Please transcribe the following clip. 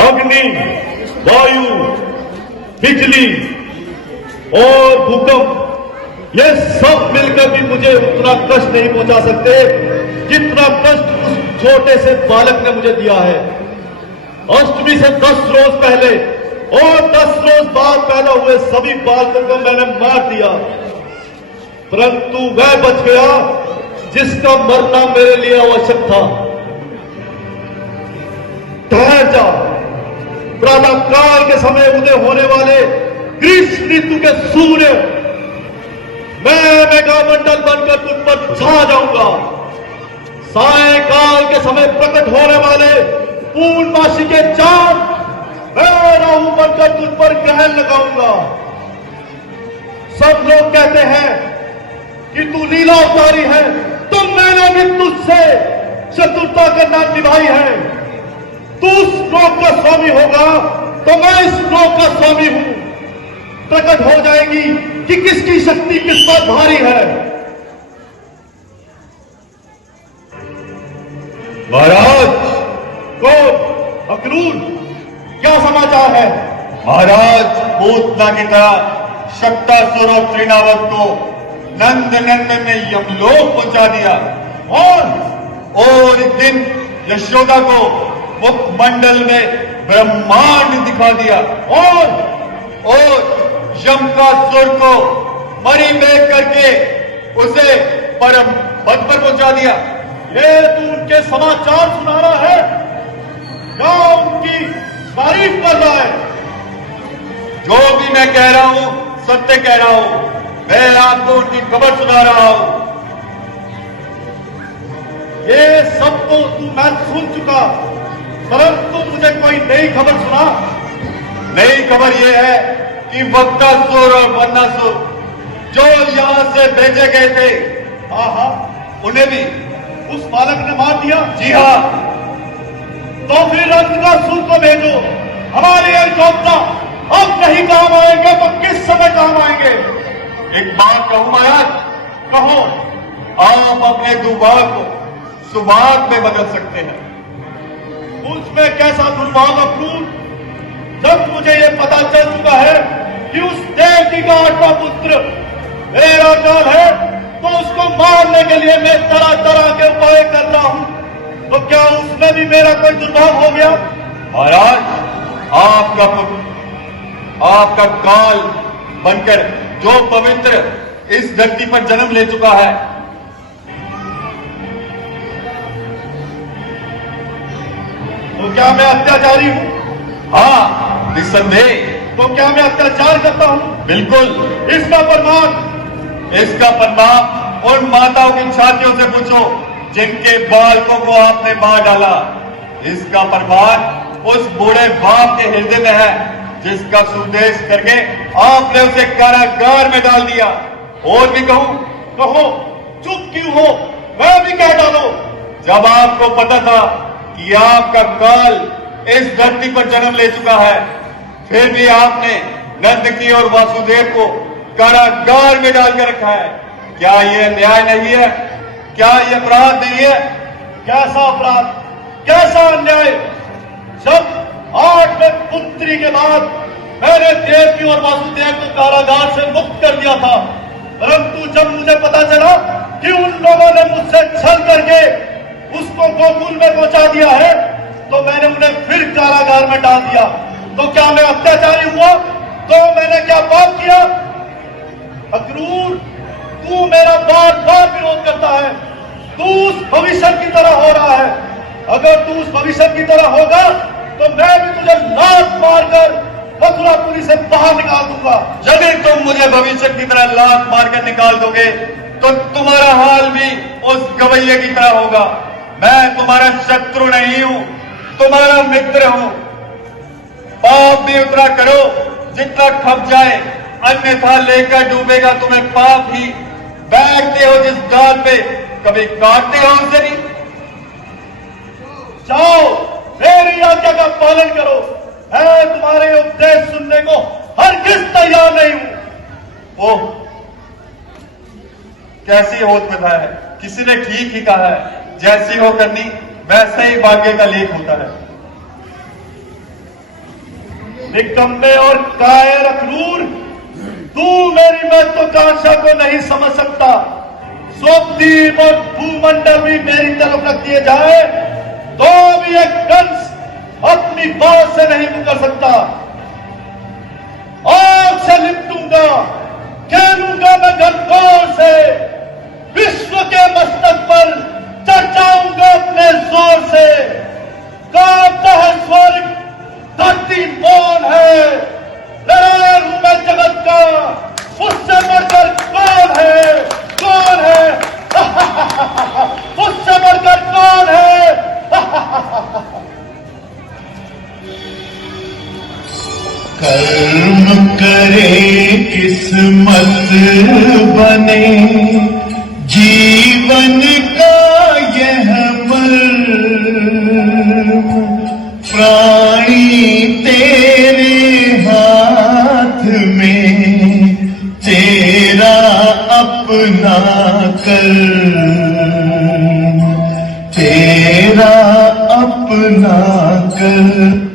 अग्नि, वायु, बिजली और भूकंप, ये सब मिलकर भी मुझे उतना कष्ट नहीं पहुंचा सकते जितना कष्ट उस छोटे से बालक ने मुझे दिया है। अष्टमी से 10 रोज पहले और 10 रोज बाद पैदा हुए सभी बालकों को मैंने मार दिया, परंतु वह बच गया जिसका मरना मेरे लिए आवश्यक था। ठहर जा, प्रातः काल के समय उदय होने वाले ग्रीष्म ऋतु के सूर्य, मैं मेघामंडल बनकर तुझ पर छा जाऊंगा। सायंकाल के समय प्रकट होने वाले पूर्णमासी के चांद, मैं राहु बनकर तुझ पर ग्रहण लगाऊंगा। सब लोग कहते हैं कि तू लीला अवतारी है, तो मैंने भी तुझसे चतुरता करना निभाई है। तू उस लोक का स्वामी होगा तो मैं इस लोक का स्वामी हूं। प्रकट हो जाएगी कि किसकी शक्ति किस पर भारी है। महाराज, कौन? अक्रूर, क्या समाचार है? महाराज, पूतना की तरह शक्तासुर और त्रिनावत को नंद नंदन ने यमलोक पहुंचा दिया और एक दिन यशोदा को मुखमंडल में ब्रह्मांड दिखा दिया और यम का सुर को मरी में करके उसे परम पद पर पहुंचा दिया। ये तू उनके समाचार सुना रहा है या उनकी तारीफ कर रहा है? जो भी मैं कह रहा हूं सत्य कह रहा हूं। मैं आपको उनकी खबर सुना रहा हूं। ये सब तो मैं सुन चुका, परंतु मुझे कोई नई खबर सुना। नई खबर यह है कि वक्तासुर और वन्नासुर जो यहां से भेजे गए थे, उन्हें भी उस बालक ने मार दिया। जी हां। तो फिर अंधकासुर को भेजो, हमारे ये योद्धा अब नहीं काम आएंगे तो किस समय काम आएंगे? एक बात कहूं महाराज? कहो। आप अपने दुर्भाग्य को सुभाग्य में बदल सकते हैं। उसमें कैसा दुर्भाग्य अक्रूर, जब मुझे ये पता चल चुका है कि उस देवती का 8वां पुत्र मेरा काल है, तो उसको मारने के लिए मैं तरह तरह के उपाय कर रहा हूं, तो क्या उसमें भी मेरा कोई दुर्भाग्य हो गया? महाराज, आपका काल बनकर जो पवित्र इस धरती पर जन्म ले चुका है, तो क्या मैं अत्याचारी हूं? हाँ, निस्संदेह। तो क्या मैं अत्याचार करता हूं? बिल्कुल। इसका प्रमाण उन माताओं की छातियों से पूछो जिनके बालकों को आपने मार डाला। इसका प्रमाण उस बूढ़े बाप के हृदय में है जिसका सुदेश करके आपने उसे कारागार में डाल दिया। और भी कहूं? कहो। चुप क्यों हो? मैं भी कह डालो। जब आपको पता था कि आपका काल इस धरती पर जन्म ले चुका है, फिर भी आपने नंदकी और वासुदेव को कारागार में डालकर रखा है। क्या यह न्याय नहीं है? क्या यह अपराध नहीं है? कैसा अपराध, कैसा अन्याय? जब 8वें पुत्री के बाद मैंने देवकी और वासुदेव को कारागार से मुक्त कर दिया था, परंतु जब मुझे पता चला कि उन लोगों ने मुझसे छल करके उसको गोकुल में पहुंचा दिया है, तो मैंने उन्हें फिर कारागार में डाल दिया। तो क्या मैं अत्याचारी हुआ? तो मैंने क्या पाप किया? अक्रूर, तू मेरा बार बार विरोध करता है। तू उस भविष्य की तरह हो रहा है। अगर तू उस भविष्य की तरह होगा तो मैं भी तुझे लात मारकर मथुरापुरी से बाहर निकाल दूंगा। यदि तुम मुझे भविष्य की तरह लात मारकर निकाल दोगे तो तुम्हारा हाल भी उस गवैये की तरह होगा। मैं तुम्हारा शत्रु नहीं हूं, तुम्हारा मित्र हूं। पाप भी उतना करो जितना खप जाए, अन्यथा लेकर डूबेगा तुम्हें पाप ही। बैठते हो जिस डाल पे, कभी काटते हो उसे नहीं। जाओ, मेरी आज्ञा का पालन करो। मैं तुम्हारे उपदेश सुनने को हरगिज तैयार नहीं हूं। ओह, कैसी होत कथा है। किसी ने ठीक ही कहा है, जैसी हो करनी वैसे ही भाग्य का लेख होता है। निकम्मे और कायर अक्रूर, तू मेरी महत्वाकांक्षा को नहीं समझ सकता। स्वद्वीप और भूमंडल भी मेरी तरफ रख दिए जाए तो भी एक कंस अपनी बात से नहीं मुकर सकता। आग से लिपटूंगा, खेलूंगा मैं घनघोर से, विश्व के मस्तक पर चढ़ जाऊंगा अपने जोर से। कांपता है स्वर्ग, धरती मौन है, लहर हूं मैं जगत का, उससे बढ़कर कौन है, कौन है उससे बढ़कर कौन है। कर्म करे किस्मत बने, जीवन का यह मर्म, प्राणी तेरे हाथ में, तेरा अपना कर्म, तेरा अपना कर्म।